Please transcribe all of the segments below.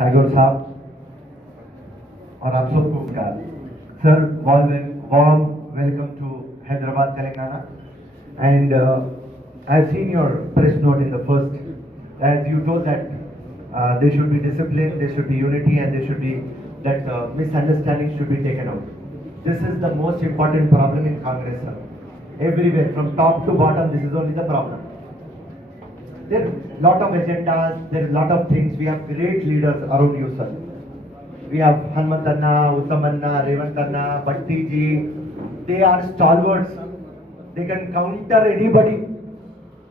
टैगोर साहब और आप सबको sir warm welcome to Hyderabad, Telangana. And I've seen your press note in the first, as you told that there should be discipline, there should be unity, and there should be that misunderstanding should be taken out. This is the most important problem in Congress, sir. Everywhere, from top to bottom, this is only the problem. There are a lot of agendas, there are a lot of things. We have great leaders around you, sir. We have Hanumantanna, Uttamanna, Revantanna, Bhatti ji. They are stalwarts. They can counter anybody.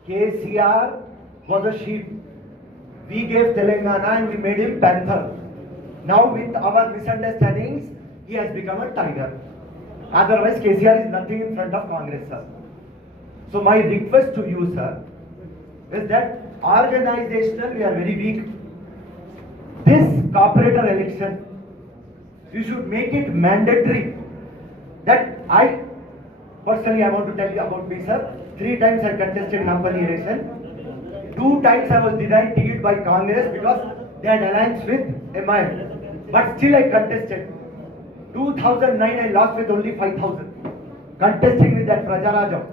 KCR was a sheep. We gave Telangana and we made him panther. Now with our misunderstandings, he has become a tiger. Otherwise, KCR is nothing in front of Congress, sir. So my request to you, sir, is that organizational, we are very weak. This corporator election, you should make it mandatory. That I personally, I want to tell you about me, sir. 3 times I contested Nampally election. 2 times I was denied ticket by Congress because they had alliance with MIM. But still I contested. 2009 I lost with only 5,000. Contesting with that Prajarajam.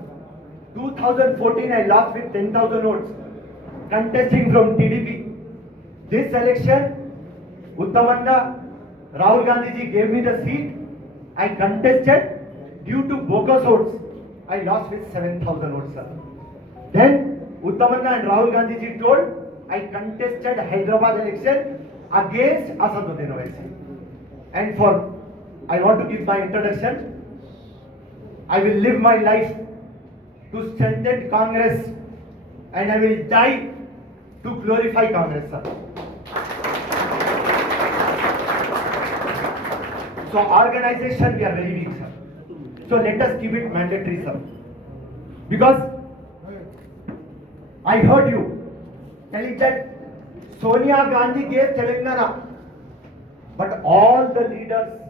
2014 I lost with 10,000 votes. Contesting from TDP. This election, Uttamanna, Rahul Gandhi ji gave me the seat. I contested. Due to bogus votes, I lost with 7,000 votes, sir. Then Uttamanna and Rahul Gandhi ji told I contested Hyderabad election against Asaduddin Owaisi. And I want to give my introduction. I will live my life to strengthen Congress and I will die to glorify Congress, sir. So organization, we are very weak, sir. So let us keep it mandatory, sir. Because I heard you telling that Sonia Gandhi gave Telangana, but all the leaders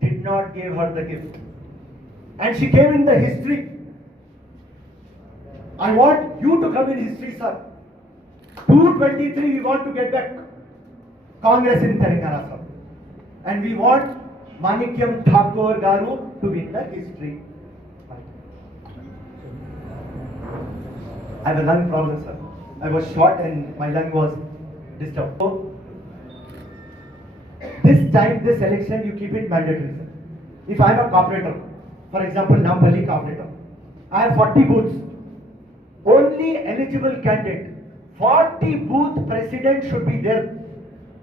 did not give her the gift. And she came in the history. I want you to come in history, sir. 223, we want to get back Congress in Telangana, sir. And we want Manikyam Thakur Garu to be in the history. I have a lung problem, sir. I was shot and my lung was disturbed. So, this time, this election, you keep it mandatory, sir. If I am a cooperator, for example, Nampally cooperator, I have 40 booths. Only eligible candidate, 40 booth president should be there.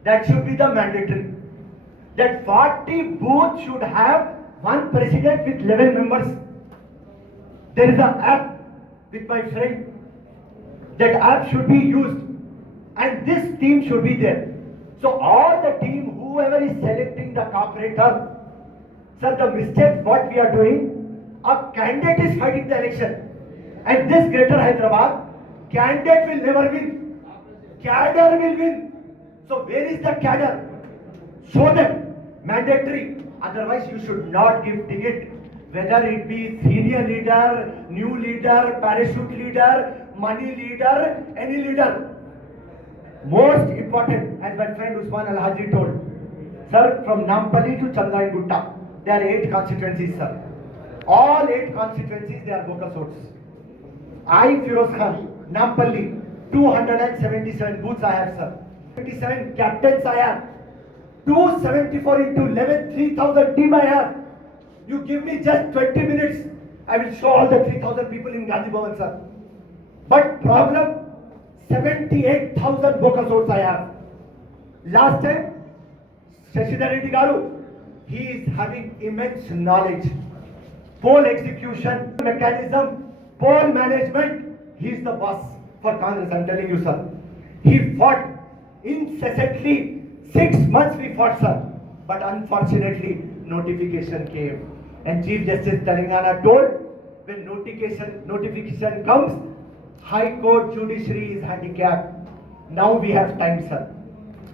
That should be the mandatory. That 40 booth should have one president with 11 members. There is an app with my friend. That app should be used. And this team should be there. So all the team, whoever is selecting the cooperator, sir, the mistake what we are doing, a candidate is fighting the election. And this Greater Hyderabad, candidate will never win. Cadre will win. So where is the cadre? Show them. Mandatory. Otherwise you should not give ticket. Whether it be senior leader, new leader, parachute leader, money leader, any leader. Most important, as my friend Usman Al-Haji told, sir, from Nampally to Chandrayana, there are 8 constituencies, sir. All 8 constituencies, they are bogus votes. I, Firoz Khan, Nampally, 277 booths I have, sir. 27 captains I have. 274 into 11, 3,000 team I have. You give me just 20 minutes, I will show all the 3,000 people in Gandhi Bhavan, sir. But problem, 78,000 bogus votes I have. Last time, Shashidhar Reddy Garu, he is having immense knowledge. Poll execution mechanism, poll management, he is the boss for Congress, I am telling you, sir. He fought incessantly. 6 months we fought, sir. But unfortunately, notification came. And Chief Justice Telangana told, when notification comes, High Court Judiciary is handicapped. Now we have time, sir.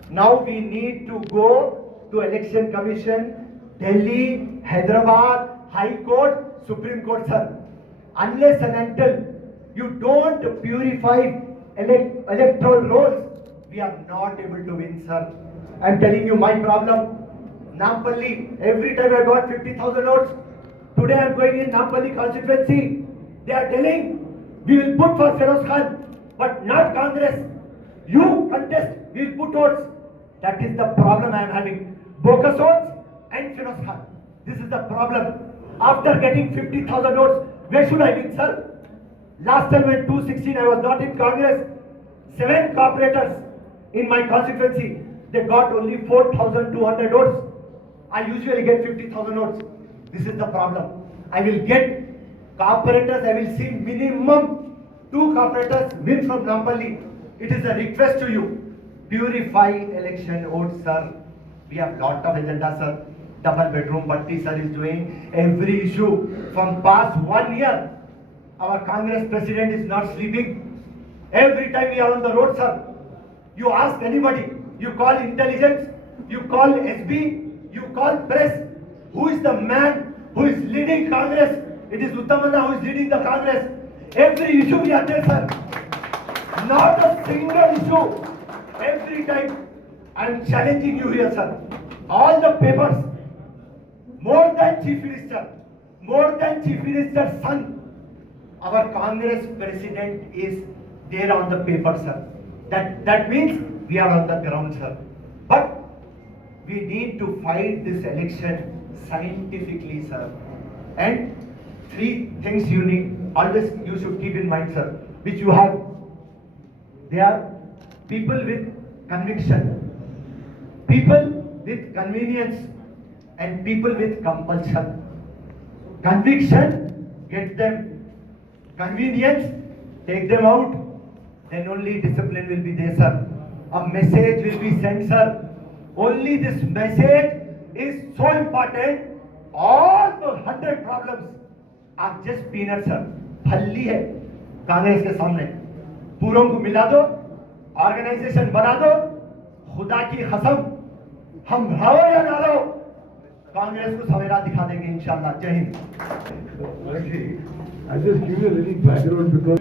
Now we need to go to Election Commission, Delhi, Hyderabad, High Court, Supreme Court, sir. Unless and until you don't purify electoral rolls, we are not able to win, sir. I'm telling you my problem. Nampally, every time I got 50,000 votes. Today I'm going in Nampally constituency. They are telling we will put for Feroz Khan, but not Congress. You contest, we will put votes. That is the problem I am having. Bogus votes and Feroz Khan. This is the problem. After getting 50,000 votes, where should I win, sir? Last time when 2016 I was not in Congress, 7 corporators in my constituency, they got only 4,200 votes. I usually get 50,000 votes. This is the problem. I will get corporators, I will see minimum 2 corporators win from Nampally. It is a request to you. Purify election votes, sir. We have lot of agenda, sir. Double bedroom Bhatti sir is doing every issue from past 1 year. Our Congress president is not sleeping. Every time we are on the road, sir. You ask anybody, you call intelligence, you call SB, you call press. Who is the man who is leading Congress? It is Uttamana who is leading the Congress. Every issue we are there, sir. Not a single issue. Every time I am challenging you here, sir. All the papers, more than Chief Minister, more than Chief Minister's son, our Congress president is there on the paper, sir. That means we are on the ground, sir. But we need to fight this election scientifically, sir. And 3 things you need, always you should keep in mind, sir, which you have. They are people with conviction, people with convenience, and people with compulsion. Conviction, get them. Convenience, take them out. Then only discipline will be there, sir. A message will be sent, sir. Only this message is so important. All the 100 problems are just peanuts, sir. फल्ली है कांग्रेस के सामने. पूरों को मिला दो, organisation बना दो. खुदा की कसम, हम रहो या ना रहो, कांग्रेस को सवेरा दिखा देंगे इंशाल्लाह. जय Hind. I'll just give you a little background because